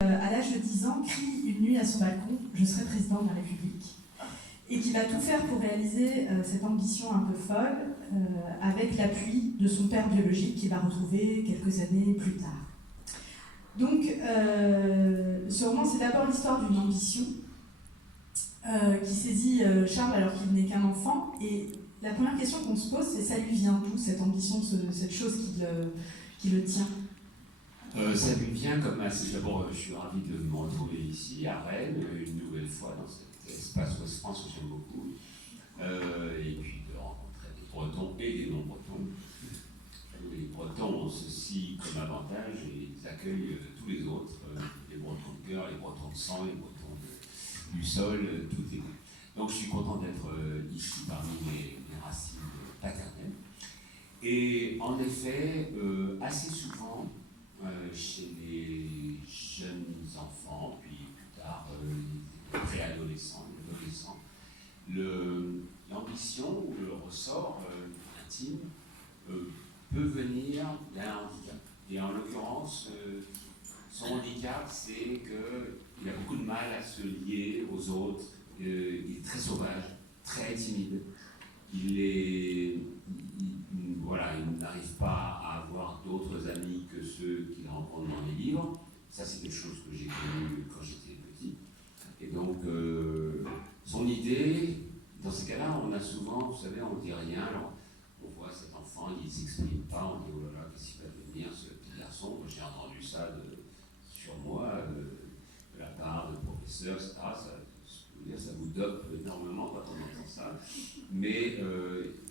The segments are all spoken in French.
à l'âge de 10 ans, crie une nuit à son balcon « Je serai président de la République » et qui va tout faire pour réaliser cette ambition un peu folle avec l'appui de son père biologique qu'il va retrouver quelques années plus tard. Donc, ce roman, c'est d'abord l'histoire d'une ambition qui saisit Charles alors qu'il n'est qu'un enfant. Et la première question qu'on se pose, c'est ça lui vient d'où, cette ambition, cette chose qui le tient? Ça lui vient comme assez. D'abord, je suis ravi de me retrouver ici, à Rennes, une nouvelle fois dans cet espace Ouest France que j'aime beaucoup. Et puis de rencontrer des Bretons et des non-Bretons. Les Bretons ont ceci comme avantage et ils accueillent tous les autres, les Bretons de cœur, les Bretons de sang, les Bretons du sol, tout est bon. Donc je suis content d'être ici parmi mes racines paternelles. Et en effet, assez souvent, chez les jeunes enfants, puis plus tard les préadolescents, les adolescents, l'ambition ou le ressort intime peut venir d'un handicap. Et en l'occurrence, son handicap, c'est qu'il a beaucoup de mal à se lier aux autres. Il est très sauvage, très timide. Il n'arrive pas à avoir d'autres amis que ceux qu'il rencontre dans les livres. Ça, c'est quelque chose que j'ai connu quand j'étais petit. Et donc, son idée, dans ces cas-là, on a souvent, vous savez, on ne dit rien. Alors, on voit cet enfant, il ne s'exprime pas, on dit oh là là, qu'est-ce qu'il va devenir ce petit garçon? J'ai entendu ça sur moi, de la part de professeurs, etc. Ça vous dope énormément quand on entend ça. Mais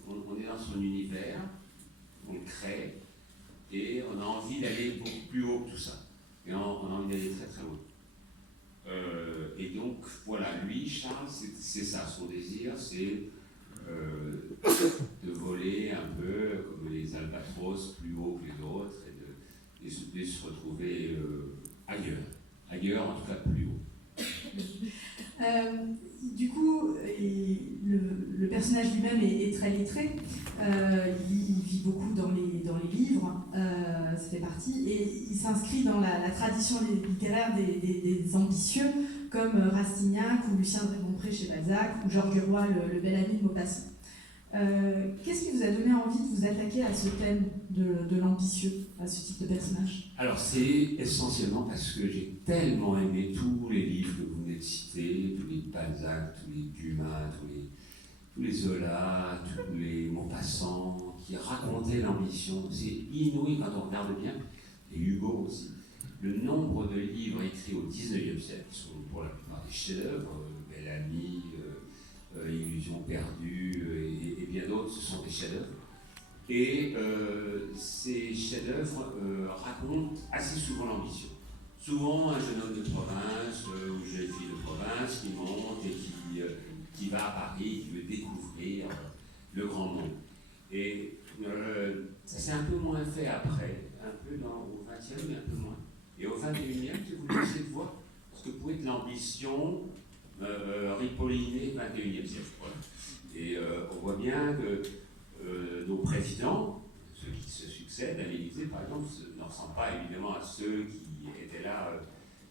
on est dans son univers, on le crée, et on a envie d'aller beaucoup plus haut que tout ça. Et on a envie d'aller très très loin. Et donc, voilà, lui, Charles, c'est ça, son désir, c'est de voler un peu comme les albatros, plus haut que les autres, et de se retrouver ailleurs, en tout cas plus haut. Du coup, le personnage lui-même est très lettré, il vit beaucoup dans les livres, ça fait partie, et il s'inscrit dans la tradition littéraire des ambitieux, comme Rastignac ou Lucien de Rébonpré chez Balzac, ou Georges Roy, le bel ami de Maupassant. Qu'est-ce qui vous a donné envie de vous attaquer à ce thème de l'ambitieux, à ce type de personnage? Alors c'est essentiellement parce que j'ai tellement aimé tous les livres que vous venez de citer, tous les Balzac, tous les Dumas, tous les Zola, tous les Maupassant, qui racontaient l'ambition. C'est inouï quand on regarde bien, et Hugo aussi. Le nombre de livres écrits au XIXe siècle, qui sont pour la plupart des chefs-d'œuvre, Bel Ami, Illusion perdue et bien d'autres, ce sont des chefs-d'œuvre. Et ces chefs-d'œuvre racontent assez souvent l'ambition. Souvent, un jeune homme de province ou une jeune fille de province qui monte et qui va à Paris, qui veut découvrir le grand monde. Et ça s'est un peu moins fait après, un peu au XXe, mais un peu moins. Et au XXIe, si vous laissez de voir ce que pouvait être l'ambition ripollinée XXIe siècle. Voilà. Et on voit bien que nos présidents, ceux qui se succèdent à l'Élysée par exemple, ne ressemblent pas évidemment à ceux qui étaient là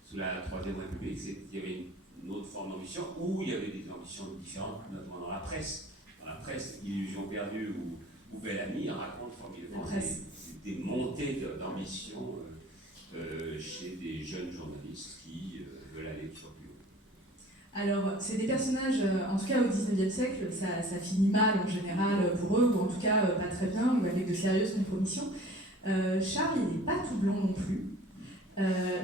sous la Troisième République. Il y avait une autre forme d'ambition, où il y avait des ambitions différentes, notamment dans la presse. Dans la presse, Illusion perdue ou Bel Ami racontent formidablement des montées d'ambition chez des jeunes journalistes qui veulent aller toujours plus haut. Alors, c'est des personnages, en tout cas au XIXe siècle, ça finit mal en général pour eux, ou en tout cas pas très bien, ou avec de sérieuses compromissions. Charles, il n'est pas tout blanc non plus.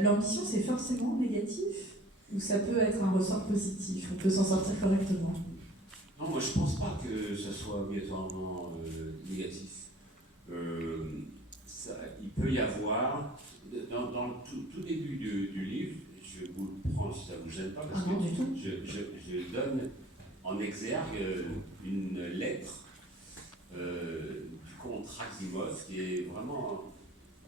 L'ambition, c'est forcément négatif, ou ça peut être un ressort positif, on peut s'en sortir correctement? Non, moi je ne pense pas que ce soit obligatoirement négatif. Il peut y avoir, dans le tout début du livre, je vous le prends si ça ne vous gêne pas, parce que je donne en exergue une lettre du comte Raximov qui est vraiment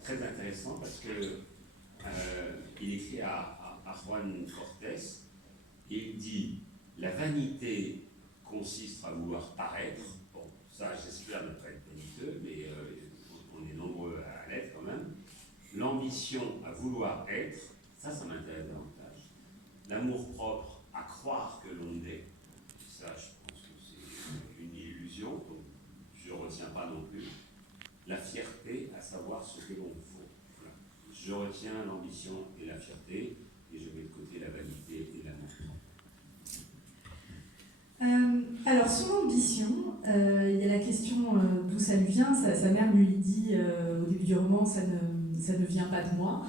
très intéressant parce qu'il écrit à Juan Cortés et il dit « La vanité consiste à vouloir paraître ». Bon, ça j'espère ne pas être vaniteux, mais on est nombreux à l'être quand même. L'ambition à vouloir être Ça m'intéresse davantage. L'amour-propre à croire que l'on est, ça, je pense que c'est une illusion, donc je ne retiens pas non plus. La fierté à savoir ce que l'on vaut. Voilà. Je retiens l'ambition et la fierté, et je mets de côté la vanité et l'amour-propre. Alors, sur l'ambition, il y a la question d'où ça lui vient. Sa mère lui dit au début du roman, ça ne vient pas de moi.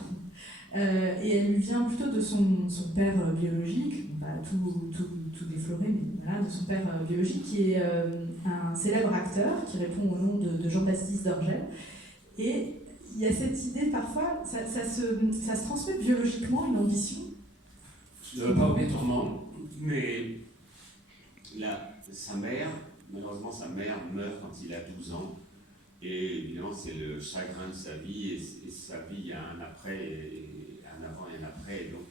Et elle lui vient plutôt de son père biologique, on va tout déflorer, mais voilà, de son père biologique, qui est un célèbre acteur qui répond au nom de Jean-Baptiste d'Orgel. Et il y a cette idée, parfois, ça se transmet biologiquement, une ambition. Pas obligatoirement, mais malheureusement sa mère meurt quand il a 12 ans, et évidemment c'est le chagrin de sa vie, et sa vie, il y a un après, et un avant et un après, et donc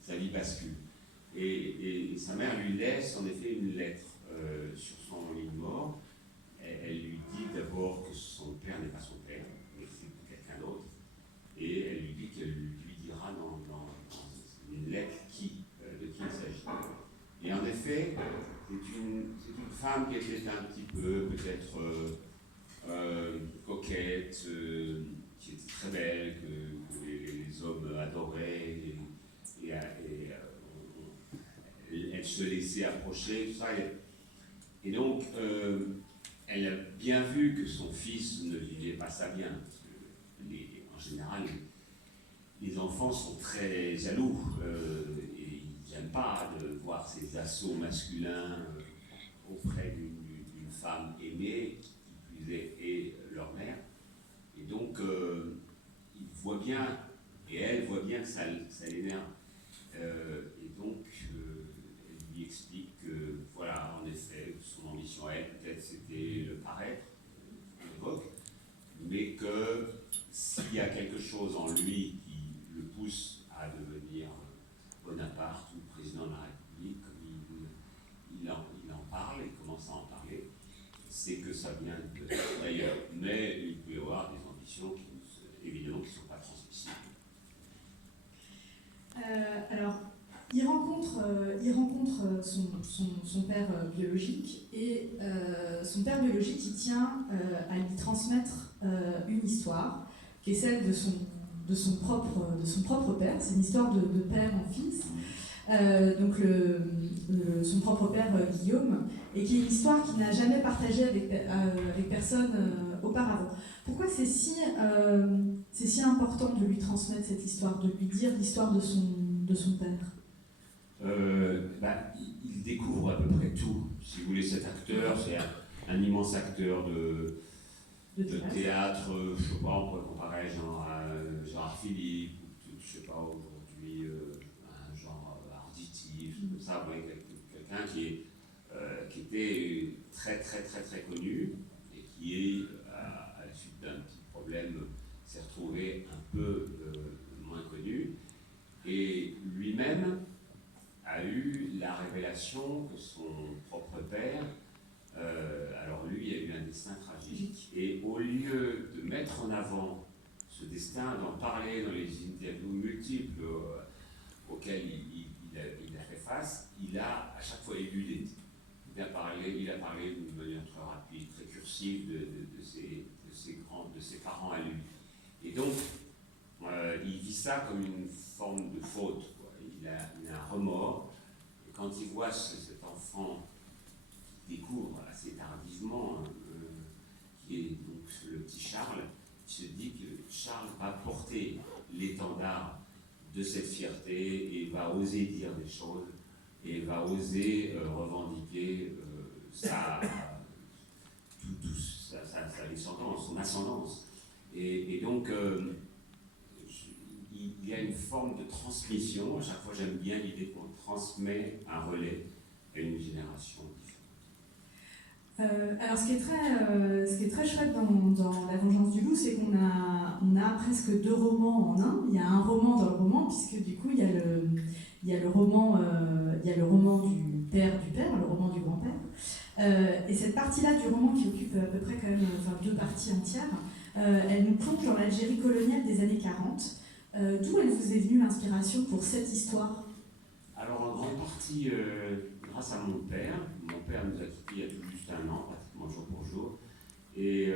sa vie bascule. Et sa mère lui laisse en effet une lettre sur son lit de mort. Elle lui dit d'abord que son père n'est pas son père, mais c'est quelqu'un d'autre, et elle lui dit qu'elle lui dira dans une lettre de qui il s'agit. Et en effet, c'est une femme qui était un petit peu, peut-être, coquette, qui était très belle, que les hommes adoraient, et elle se laissait approcher, tout ça. Et donc, elle a bien vu que son fils ne vivait pas ça bien. Parce que en général, les enfants sont très jaloux. Et ils n'aiment pas de voir ces assauts masculins auprès d'une femme aimée, qui plus est, et leur mère. Et donc, il voit bien, et elle voit bien que ça l'énerve. Et donc, elle lui explique que, voilà, en effet, son ambition à elle, peut-être c'était le paraître, à l'époque, mais que s'il y a quelque chose en lui qui le pousse à devenir Bonaparte ou président de la République, comme il en parle, il commence à en parler, c'est que ça vient d'ailleurs. Mais il peut y avoir des ambitions qui, évidemment, qui ne sont pas transmissibles. Alors, il rencontre son père biologique, et son père biologique, il tient à lui transmettre une histoire qui est celle de son propre père. C'est une histoire de père en fils. Donc son propre père Guillaume, et qui est une histoire qu'il n'a jamais partagée avec personne auparavant. Pourquoi c'est si important de lui transmettre cette histoire, de lui dire l'histoire de son père? Il découvre à peu près tout. Si vous voulez, cet acteur, c'est un immense acteur de théâtre. Je ne sais pas, on pourrait comparer à Gérard Philippe, ou je ne sais pas, aujourd'hui, un genre Arditi, comme ça, vous voyez, quelqu'un qui était très très très très connu, et qui, à la suite d'un petit problème, s'est retrouvé un peu moins connu, et lui-même a eu la révélation que son propre père, alors lui, il a eu un destin tragique, et au lieu de mettre en avant ce destin, d'en parler dans les interviews multiples auxquelles il a fait face, il a à chaque fois éludé. Il a parlé d'une manière très rapide, très cursive de ses parents à lui. Et donc, il vit ça comme une forme de faute, quoi. Il a un remords, et quand il voit cet enfant qui découvre assez tardivement, qui est donc le petit Charles, il se dit que Charles va porter l'étendard de cette fierté, et va oser dire des choses, et va oser revendiquer sa descendance, son ascendance. Et donc, il y a une forme de transmission. À chaque fois, j'aime bien l'idée qu'on transmet un relais à une génération différente. Alors, ce qui est très chouette dans La Vengeance du loup, c'est qu'on a presque deux romans en un. Il y a un roman dans le roman, puisque du coup, il y a le roman du père, le roman du grand-père. Et cette partie-là du roman, qui occupe à peu près quand même, deux parties entières, elle nous plonge dans l'Algérie coloniale des années 40, D'où elle vous est venue l'inspiration pour cette histoire? Alors en grande partie grâce à mon père. Mon père nous a quittés il y a tout juste un an, pratiquement jour pour jour. Et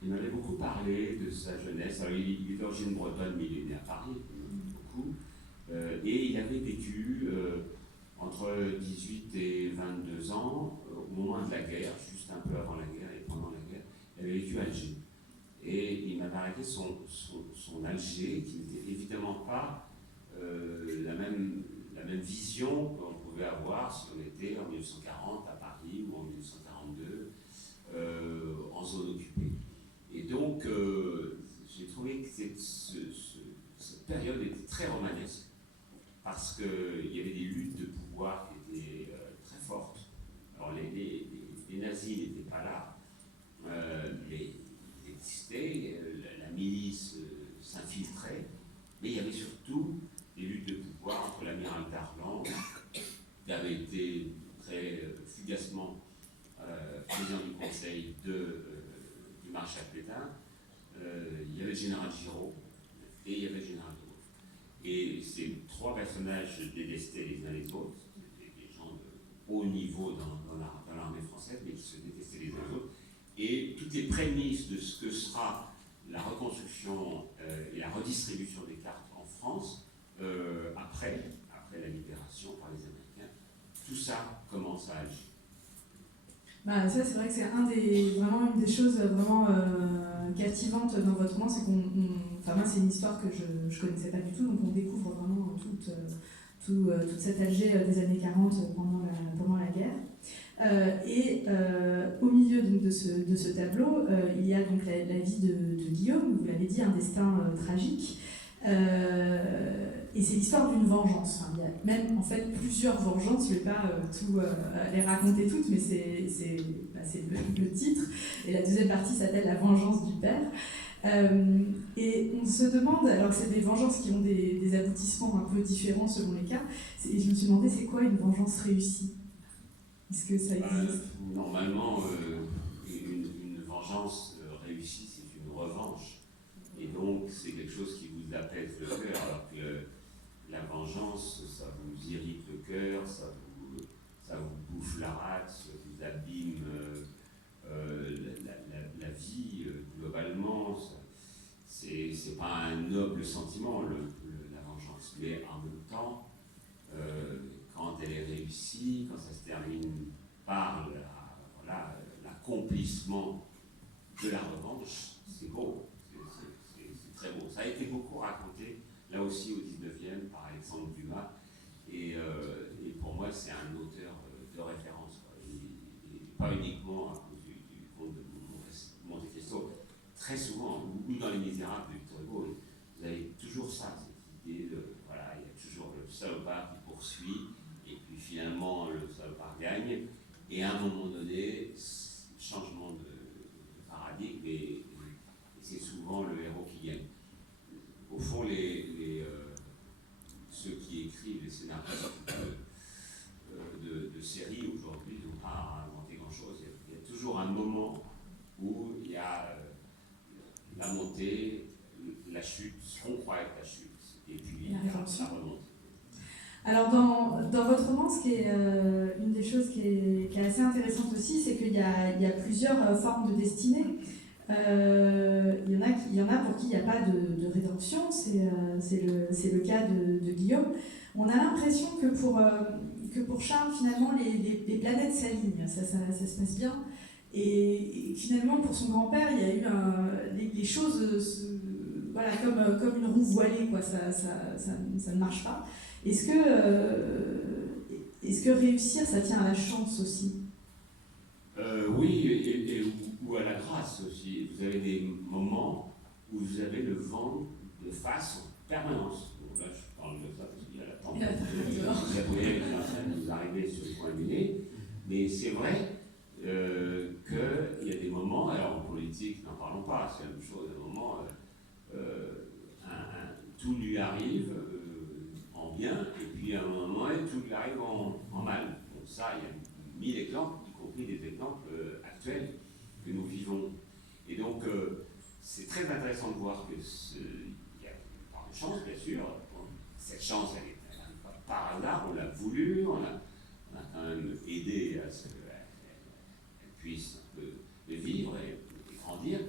il m'avait beaucoup parlé de sa jeunesse. Alors, il est d'origine bretonne, mais il est né à Paris, beaucoup. Et il avait vécu entre 18 et 22 ans, au moment de la guerre, juste un peu avant la guerre et pendant la guerre. Il avait vécu à Alger. Et il m'avait arrêté son Alger, qui n'était évidemment pas la même vision qu'on pouvait avoir si on était en 1940 à Paris ou en 1942 en zone occupée. Et donc, j'ai trouvé que cette période était très romanesque parce qu'il y avait des luttes de pouvoir qui étaient très fortes. Alors, les nazis n'étaient pas là, mais ils existaient, la milice s'infiltrait, mais il y avait surtout des luttes de pouvoir entre l'amiral Darlan, qui avait été très fugacement président du conseil du maréchal Pétain, il y avait le général Giraud et il y avait le général de Gaulle. Et ces trois personnages détestaient les uns les autres, des gens de haut niveau dans l'armée française, mais qui se détestaient les uns les autres. Et toutes les prémices de ce que sera la reconstruction et la redistribution des cartes en France, après la libération par les Américains, tout ça commence à agir. Bah, ça, c'est vrai que c'est vraiment une des choses vraiment captivantes dans votre roman, c'est enfin moi, c'est une histoire que je ne connaissais pas du tout, donc on découvre vraiment toute cette Alger des années 40 pendant la guerre. Au milieu donc, de ce tableau, il y a donc la vie de Guillaume, vous l'avez dit, un destin tragique. Et c'est l'histoire d'une vengeance. Enfin, il y a même en fait plusieurs vengeances. Je ne vais pas les raconter toutes, mais c'est le titre. Et la deuxième partie s'appelle La vengeance du père. Et on se demande, alors que c'est des vengeances qui ont des aboutissements un peu différents selon les cas, et je me suis demandé c'est quoi une vengeance réussie? Est-ce que ça existe? Normalement, une vengeance réussie, c'est une revanche. Et donc, c'est quelque chose qui vous apaise le cœur, alors que la vengeance, ça vous irrite le cœur, ça vous bouffe la rate, ça vous abîme la vie globalement. C'est pas un noble sentiment, la vengeance. Mais en même temps, quand elle est réussie, quand ça se termine par l'accomplissement de la revanche, c'est beau. C'est très beau. Ça a été beaucoup raconté, là aussi au 19e, par Alexandre Dumas. Et pour moi, c'est un auteur de référence. Et pas uniquement à cause du conte de Monte Cristo. Très souvent, ou dans Les Misérables de Victor Hugo, vous avez toujours ça, cette idée de, voilà, il y a toujours le salopard qui poursuit, et puis finalement, le salopard gagne. Et à un moment donné, changement de paradigme, et c'est souvent le héros qui gagne. Au fond, ceux qui écrivent les scénaristes de séries aujourd'hui n'ont pas à inventer grand-chose. Il y a toujours un moment où il y a la montée, la chute, ce qu'on croit être la chute, et puis la remontée. Alors dans votre roman, ce qui est une des choses qui est assez intéressante aussi, c'est qu'il y a plusieurs formes de destinée. Il y en a pour qui il n'y a pas de rédemption, c'est le cas de Guillaume. On a l'impression que pour Charles, finalement, les planètes s'alignent, ça se passe bien. Et finalement, pour son grand-père, il y a eu les choses, voilà, comme une roue voilée, quoi, ça ne marche pas. Est-ce que réussir, ça tient à la chance aussi? Oui, ou à la grâce aussi. Vous avez des moments où vous avez le vent de face en permanence. Bon, là, je parle de ça parce qu'il y a la tempête. Gabriel qui est en train de nous arriver sur le coin du nez. Mais c'est vrai qu'il y a des moments, alors en politique, n'en parlons pas, c'est la même chose, à un moment, tout lui arrive en bien, et puis à un moment, tout lui arrive en mal. Donc ça, il y a 1000 exemples, y compris des exemples actuels que nous vivons. Et donc, c'est très intéressant de voir que, par une chance, bien sûr. Cette chance, elle n'arrive pas par hasard, on l'a voulu, on a quand même aidé à ce qu'elle puisse un peu vivre et grandir.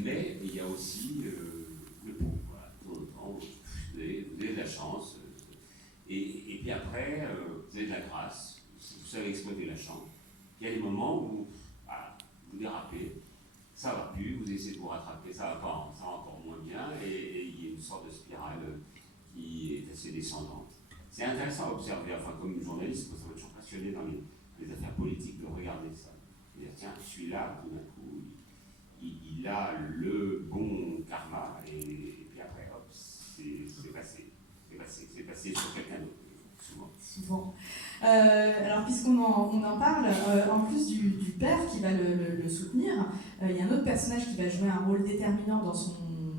Mais il y a aussi le pot. Voilà. Vous avez de la chance. Et puis après, vous avez de la grâce. Si vous savez exploiter la chance, il y a des moments où vous dérapez, ça ne va plus, vous essayez de vous rattraper, ça va encore moins bien, et il y a une sorte de spirale qui est assez descendante. C'est intéressant à observer, enfin comme journaliste, ça m'a toujours passionné dans les affaires politiques de regarder ça. Et dire, tiens, celui-là, tout d'un coup, il a le bon karma, et puis après, hop, c'est passé sur quelqu'un d'autre, souvent. Alors, puisqu'on en parle, en plus du père qui va le soutenir, il y a un autre personnage qui va jouer un rôle déterminant dans son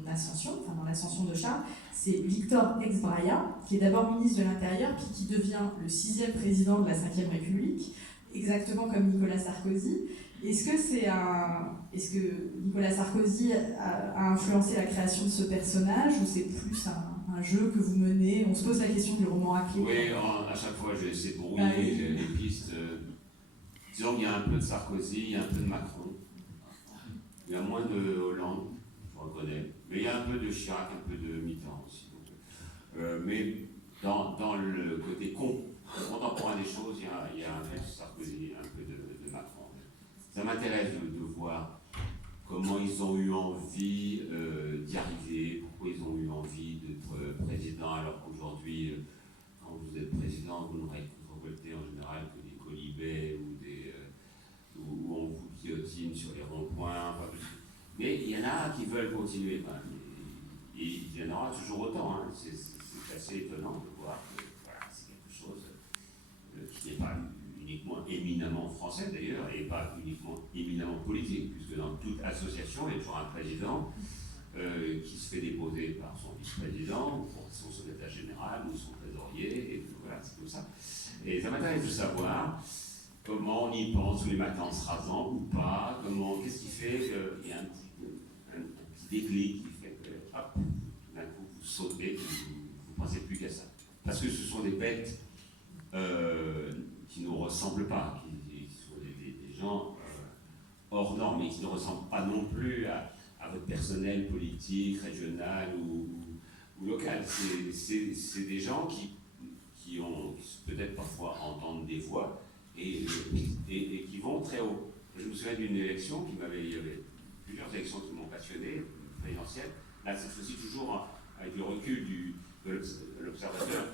ascension, enfin dans l'ascension de Charles, c'est Victor Ex-Braia, qui est d'abord ministre de l'Intérieur, puis qui devient le 6e président de la Ve République, exactement comme Nicolas Sarkozy. Est-ce que Nicolas Sarkozy a influencé la création de ce personnage, ou c'est plus un jeu que vous menez? On se pose la question du roman à clé. Oui, à chaque fois j'essaie de brouiller les pistes. Disons qu'il y a un peu de Sarkozy, il y a un peu de Macron, il y a moins de Hollande, je reconnais, mais il y a un peu de Chirac, un peu de Mitterrand aussi. Mais dans le côté contemporain des choses, il y a un peu de Sarkozy, un peu de Macron. Ça m'intéresse de voir comment ils ont eu envie d'y arriver, pourquoi ils ont eu envie d'être président, alors qu'aujourd'hui, quand vous êtes président, vous ne récoltez en général que des colibets où on vous guillotine sur les ronds-points. Enfin, mais il y en a qui veulent continuer. Et il y en aura toujours autant. Hein. C'est assez étonnant de voir que voilà, c'est quelque chose qui n'est pas uniquement éminemment français d'ailleurs, et pas uniquement éminemment politique, puisque dans toute association, il y a toujours un président qui se fait déposer par son vice-président, ou pour son secrétaire général, ou son trésorier, et voilà, c'est comme ça. Et ça m'intéresse de savoir comment on y pense tous les matins en se rasant ou pas, qu'est-ce qui fait qu'il y a un petit déclic qui fait que, hop, tout d'un coup, vous sautez, vous ne pensez plus qu'à ça. Parce que ce sont des bêtes qui ne nous ressemblent pas, qui sont des gens hors normes, mais qui ne ressemblent pas non plus à votre personnel politique, régional ou local. C'est des gens qui peut-être parfois entendent des voix et qui vont très haut. Je me souviens d'une élection il y avait plusieurs élections qui m'ont passionné, présidentielle. Là, cette fois-ci, toujours avec le recul de l'observateur.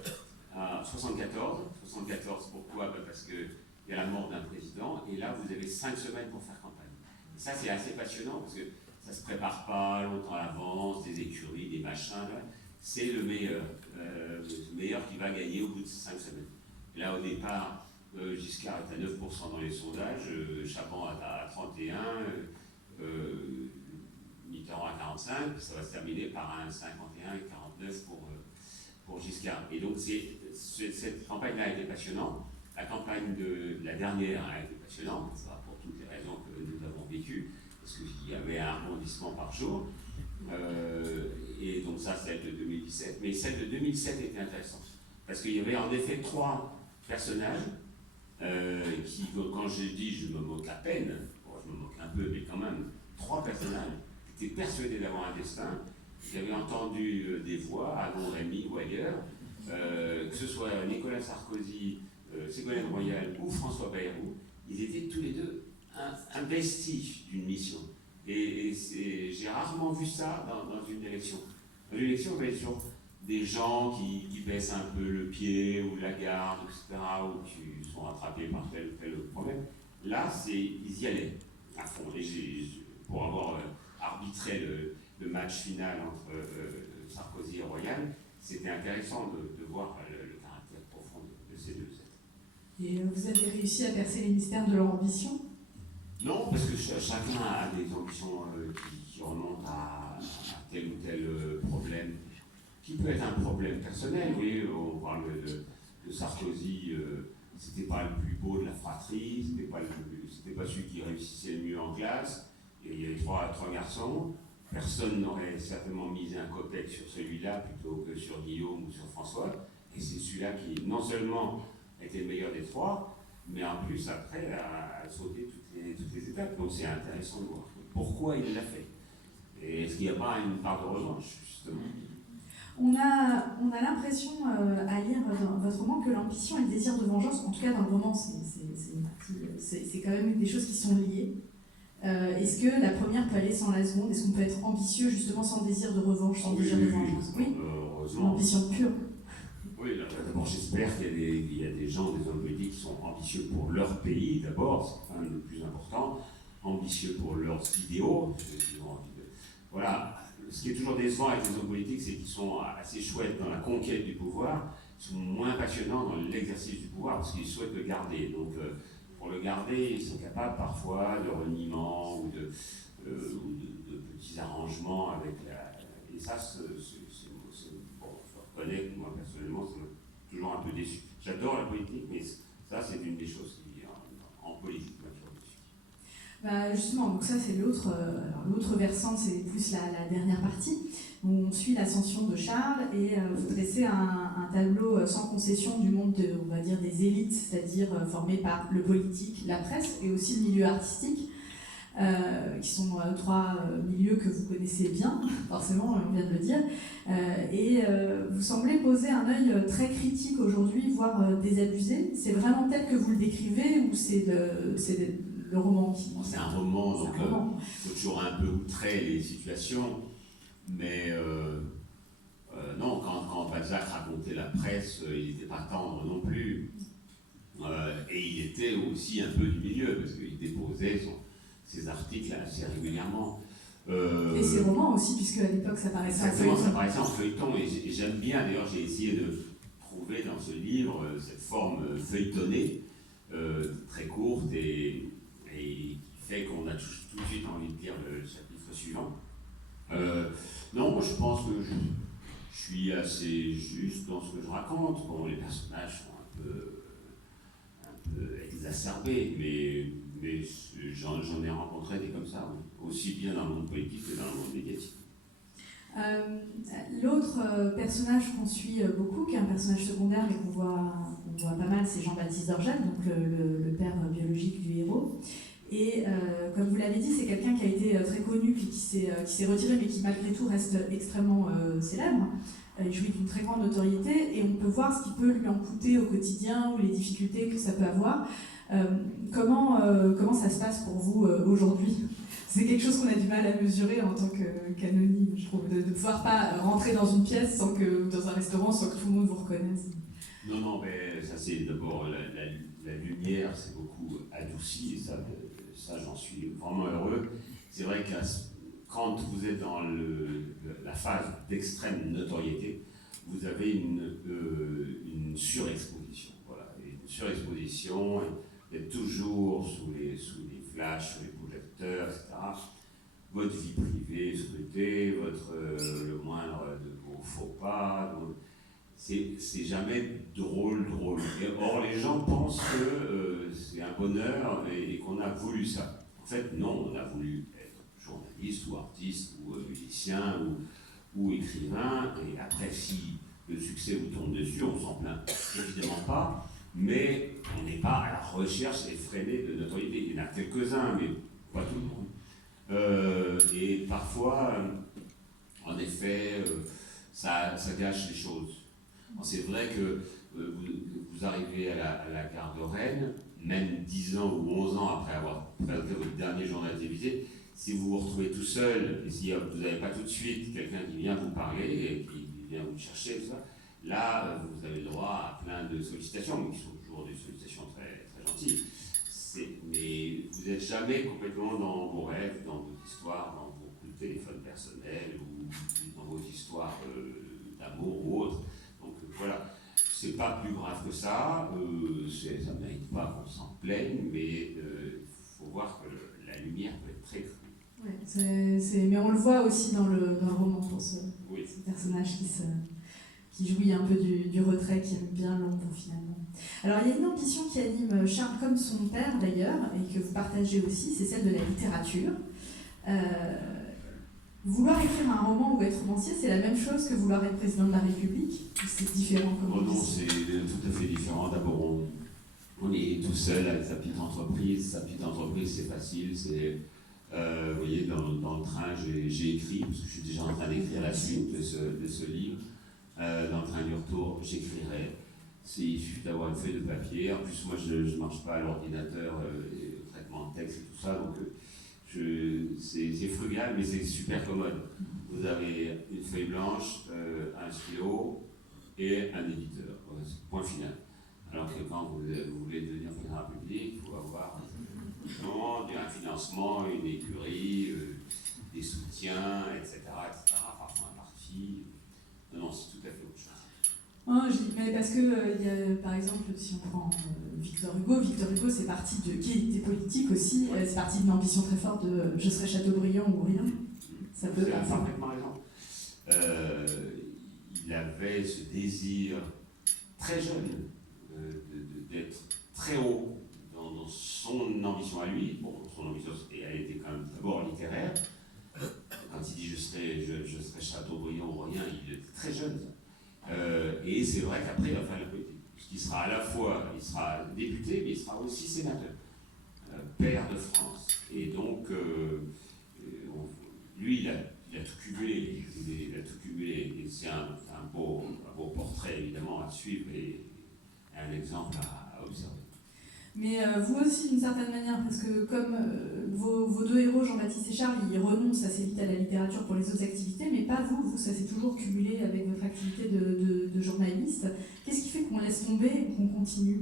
74, pourquoi? Parce qu'il y a la mort d'un président, et là, vous avez 5 semaines pour faire campagne. Et ça, c'est assez passionnant, parce que ça ne se prépare pas longtemps à l'avance, des écuries, des machins. C'est le meilleur qui va gagner au bout de 5 semaines. Et là, au départ, Giscard est à 9% dans les sondages, Chaban à 31%, Mitterrand à 45%, ça va se terminer par un 51 et 49% pour Giscard. Et donc, cette campagne-là a été passionnante. La campagne de la dernière a été passionnante, pour toutes les raisons que nous avons vécues, parce qu'il y avait un rebondissement par jour. Et donc ça, celle de 2017. Mais celle de 2007 était intéressante, parce qu'il y avait en effet 3 personnages qui, quand je dis je me moque à peine, bon, je me moque un peu, mais quand même, 3 personnages qui étaient persuadés d'avoir un destin, qui avaient entendu des voix à Londres ou ailleurs, que ce soit Nicolas Sarkozy, Ségolène Royal ou François Bayrou, ils étaient tous les deux un vestige d'une mission. Et j'ai rarement vu ça dans une élection. Dans une élection, il y a toujours des gens qui baissent un peu le pied ou la garde, etc., ou qui sont attrapés par tel ou tel problème. Là, ils y allaient à fond. Et pour avoir arbitré le match final entre Sarkozy et Royal, c'était intéressant de voir le caractère profond de ces deux êtres. Et vous avez réussi à percer les mystères de leur ambition? Non, parce que chacun a des ambitions qui remontent à tel ou tel problème, qui peut être un problème personnel. Oui, on parle de Sarkozy, c'était pas le plus beau de la fratrie, c'était pas celui qui réussissait le mieux en classe, et il y avait trois garçons. personne n'aurait certainement misé un copec sur celui-là plutôt que sur Guillaume ou sur François. Et c'est celui-là qui, non seulement était le meilleur des trois, mais en plus, après, a sauté toutes les étapes. Donc c'est intéressant de voir pourquoi il l'a fait. Et est-ce qu'il n'y a pas une part de revanche, justement? On a l'impression, à lire dans votre roman, que l'ambition et le désir de vengeance, en tout cas dans le roman, c'est quand même des choses qui sont liées. Est-ce que la première peut aller sans la seconde? Est-ce qu'on peut être ambitieux justement sans désir de revanche, sans désir de vengeance? Oui, heureusement. L'ambition pure. Oui, d'abord j'espère qu'il y a des gens, des hommes politiques qui sont ambitieux pour leur pays, d'abord, c'est quand même le plus important, ambitieux pour leurs idéaux, voilà. Ce qui est toujours décevant avec les hommes politiques, c'est qu'ils sont assez chouettes dans la conquête du pouvoir, ils sont moins passionnants dans l'exercice du pouvoir parce qu'ils souhaitent le garder. Donc, pour le garder, ils sont capables parfois de reniements ou de petits arrangements avec la. Et ça, bon, je reconnais que moi, personnellement, ça m'a toujours un peu déçu. J'adore la politique, mais ça, c'est une des choses qui, en politique, m'a toujours déçu. Bah justement, donc ça c'est l'autre versant, c'est plus la dernière partie, où on suit l'ascension de Charles et vous dressez un tableau sans concession du monde, on va dire, des élites, c'est-à-dire formé par le politique, la presse et aussi le milieu artistique, qui sont trois milieux que vous connaissez bien, forcément, on vient de le dire, et vous semblez poser un œil très critique aujourd'hui, voire désabusé. C'est vraiment tel que vous le décrivez ou c'est le roman qui... C'est un roman, donc il faut toujours un peu outrer les situations, mais non, quand Balzac racontait la presse, il n'était pas tendre non plus, et il était aussi un peu du milieu, parce qu'il déposait ses articles assez régulièrement. Et ses romans aussi, puisque à l'époque ça paraissait en feuilleton. Exactement, ça paraissait en feuilleton, et j'aime bien, d'ailleurs j'ai essayé de trouver dans ce livre cette forme feuilletonnée, très courte, et qui fait qu'on a tout de suite envie de lire le chapitre suivant. Non, je pense que je suis assez juste dans ce que je raconte. Bon, les personnages sont un peu exacerbés, mais j'en ai rencontré des comme ça, aussi bien dans le monde politique que dans le monde médiatique. L'autre personnage qu'on suit beaucoup, qui est un personnage secondaire mais qu'on voit pas mal, c'est Jean-Baptiste Dorjel, donc le père biologique du héros. Et comme vous l'avez dit, c'est quelqu'un qui a été très connu puis qui s'est retiré mais qui malgré tout reste extrêmement célèbre. Il jouit d'une très grande notoriété et on peut voir ce qui peut lui en coûter au quotidien ou les difficultés que ça peut avoir. Comment ça se passe pour vous aujourd'hui? C'est quelque chose qu'on a du mal à mesurer en tant qu'anonyme, je trouve, de pouvoir pas rentrer dans une pièce dans un restaurant sans que tout le monde vous reconnaisse. Non, mais ça c'est d'abord la lumière, c'est beaucoup adouci, et ça j'en suis vraiment heureux. C'est vrai que quand vous êtes dans la phase d'extrême notoriété, vous avez une surexposition. Voilà, une surexposition, vous êtes toujours sous les flashs, sous les projecteurs, etc. Votre vie privée est scrutée, le moindre de vos faux pas. Donc, c'est jamais drôle. Et or, les gens pensent que c'est un bonheur et qu'on a voulu ça. En fait, non, on a voulu être journaliste ou artiste ou musicien ou écrivain. Et après, si le succès vous tombe dessus, on s'en plaint évidemment pas. Mais on n'est pas à la recherche effrénée de notoriété. Il y en a quelques-uns, mais pas tout le monde. Et parfois, en effet, ça gâche les choses. C'est vrai que vous arrivez à la gare de Rennes, même 10 ans ou 11 ans après avoir présenté votre dernier journal télévisé, si vous vous retrouvez tout seul, et si vous n'avez pas tout de suite quelqu'un qui vient vous parler et qui vient vous chercher, tout ça, là, vous avez le droit à plein de sollicitations, mais qui sont toujours des sollicitations très, très gentilles. Mais vous n'êtes jamais complètement dans vos rêves, dans vos histoires, dans vos coups de téléphone personnels ou dans vos histoires d'amour ou autres. Donc voilà, c'est pas plus grave que ça, ça ne mérite pas qu'on s'en plaigne, mais il faut voir que la lumière peut être très crue. Ouais, mais on le voit aussi dans le roman, pour ce personnage qui jouit un peu du retrait, qui aime bien l'ombre finalement. Alors il y a une ambition qui anime Charles comme son père d'ailleurs, et que vous partagez aussi, c'est celle de la littérature. Vouloir écrire un roman ou être romancier, c'est la même chose que vouloir être président de la République? Ou c'est différent comme Non, c'est tout à fait différent. D'abord, on est tout seul avec sa petite entreprise. Sa petite entreprise, c'est facile. Vous voyez, dans le train, j'ai écrit, parce que je suis déjà en train d'écrire la suite de ce livre. Dans le train du retour, j'écrirai. Il suffit d'avoir une feuille de papier. En plus, moi, je ne marche pas à l'ordinateur, le traitement de texte et tout ça. Donc, c'est frugal, mais c'est super commode. Vous avez une feuille blanche, un stylo et un éditeur. Point final. Alors que quand vous voulez devenir président de la République, il faut avoir un financement, une écurie, des soutiens, etc., parfois un parti. Non, c'est tout à fait autre chose. Mais parce que, par exemple, si on prend Victor Hugo, c'est parti qui était politique aussi, c'est parti d'une ambition très forte de je serai Chateaubriand ou rien. Ça peut faire parfaitement raison. Il avait ce désir très jeune d'être très haut dans son ambition à lui. Bon, son ambition, elle était quand même d'abord littéraire. Quand il dit je serai Chateaubriand ou rien, il était très jeune. Et c'est vrai qu'après, il va faire la politique. Puisqu'il sera à la fois, il sera député, mais il sera aussi sénateur, pair de France. Et donc, lui, il a tout cumulé. Il a tout cumulé. Et c'est un beau portrait, évidemment, à suivre et un exemple à observer. Mais vous aussi, d'une certaine manière, parce que comme vos deux héros, Jean-Baptiste et Charles, ils renoncent assez vite à la littérature pour les autres activités, mais pas vous. Vous, ça s'est toujours cumulé avec votre activité de journaliste. Qu'est-ce qui fait qu'on laisse tomber ou qu'on continue?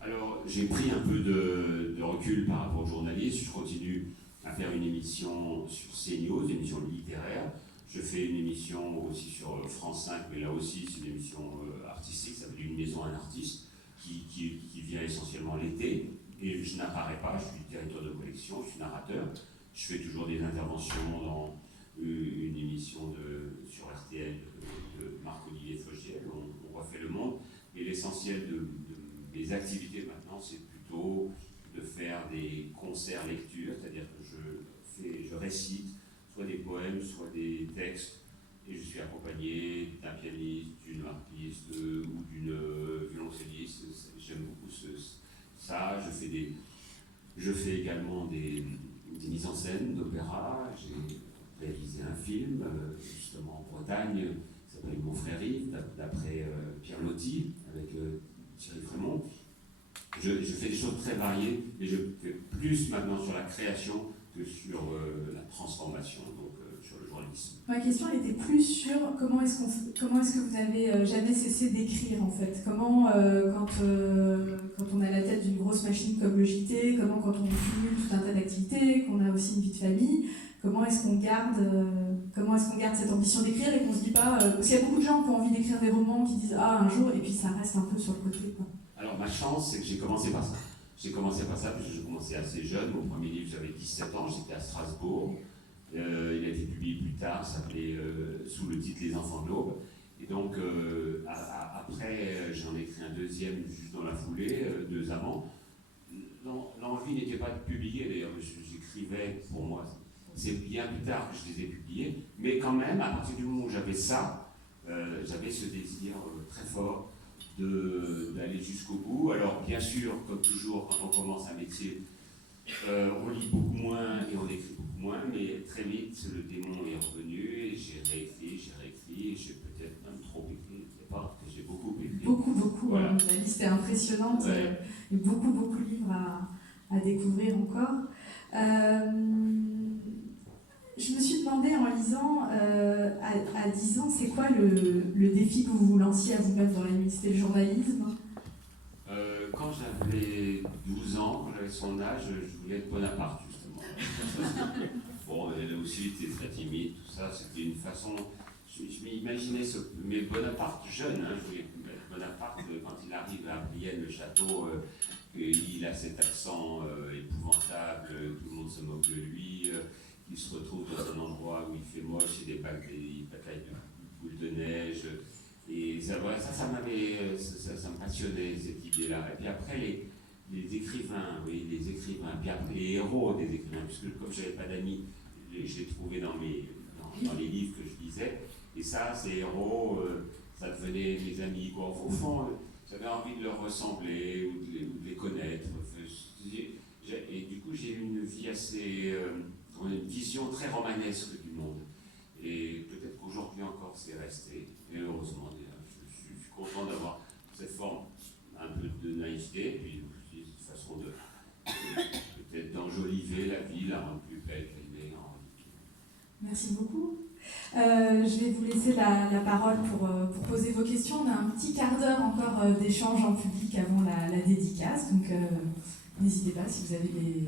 Alors, j'ai pris un peu de recul par rapport aux journalistes. Je continue à faire une émission sur CNews, une émission littéraire. Je fais une émission aussi sur France 5, mais là aussi, c'est une émission artistique, ça s'appelle Une maison, un artiste. Qui vient essentiellement l'été, et je n'apparais pas, je suis directeur de collection, je suis narrateur, je fais toujours des interventions dans une émission sur RTL de Marc-Olivier Fogiel, on refait le monde, et l'essentiel de mes activités maintenant, c'est plutôt de faire des concerts lectures, c'est-à-dire que je récite soit des poèmes, soit des textes, et je suis accompagné d'un pianiste, d'une harpiste ou d'une violoncelliste. J'aime beaucoup ça. Je fais également des mises en scène d'opéra. J'ai réalisé un film, justement en Bretagne, qui s'appelle Mon frère Yves, d'après Pierre Loti, avec Thierry Frémont. Je fais des choses très variées, et je fais plus maintenant sur la création que sur la transformation. Donc, sur le journalisme. Ma question elle était plus sur comment est-ce que vous n'avez jamais cessé d'écrire en fait. Comment quand on est à la tête d'une grosse machine comme le JT, comment quand on cumule tout un tas d'activités, qu'on a aussi une vie de famille, comment est-ce qu'on garde cette ambition d'écrire et qu'on se dit pas parce qu'il y a beaucoup de gens qui ont envie d'écrire des romans qui disent un jour et puis ça reste un peu sur le côté quoi. Alors ma chance c'est que j'ai commencé par ça. J'ai commencé par ça parce que je commençais assez jeune. Mon premier livre j'avais 17 ans, j'étais à Strasbourg. Il a été publié plus tard, ça s'appelait sous le titre Les Enfants de l'Aube. Et donc, après, j'en ai écrit un deuxième juste dans la foulée, Deux amants. L'envie n'était pas de publier, d'ailleurs, j'écrivais pour moi. C'est bien plus tard que je les ai publiés, mais quand même, à partir du moment où j'avais ça, j'avais ce désir très fort d'aller jusqu'au bout. Alors, bien sûr, comme toujours, quand on commence un métier, on lit beaucoup moins et on écrit beaucoup moins, mais très vite le démon est revenu et j'ai réécrit, et j'ai peut-être même trop écrit, je ne sais pas, parce que j'ai beaucoup écrit. Beaucoup, voilà. La liste est impressionnante, ouais. Il y a beaucoup de livres à découvrir encore. Je me suis demandé en lisant, à 10 ans, c'est quoi le défi que vous vous lanciez à vous-même dans la nuit? C'était le journalisme? Quand j'avais 12 ans, quand j'avais son âge, je voulais être Bonaparte, justement. Bon, elle aussi était très timide, tout ça, c'était une façon... Je m'imaginais mais Bonaparte jeune, je voulais être Bonaparte quand il arrive à Brienne, le château, il a cet accent épouvantable, tout le monde se moque de lui, il se retrouve dans un endroit où il fait moche, et des batailles de boules de neige... Et ça me passionnait cette idée-là. Et puis après, les écrivains, puis après les héros des écrivains, puisque comme je n'avais pas d'amis, je les trouvais dans dans les livres que je lisais. Et ça, ces héros, ça devenait mes amis, quoi. Au fond, j'avais envie de leur ressembler ou de les connaître. Et du coup, j'ai eu une vie assez... une vision très romanesque du monde. Et peut-être qu'aujourd'hui encore, c'est resté. Et heureusement, je suis content d'avoir cette forme un peu de naïveté, et puis une façon de peut-être d'enjoliver la vie, la rendre plus belle qu'elle est en réalité. Merci beaucoup. Je vais vous laisser la parole pour poser vos questions. On a un petit quart d'heure encore d'échange en public avant la dédicace, donc n'hésitez pas si vous avez des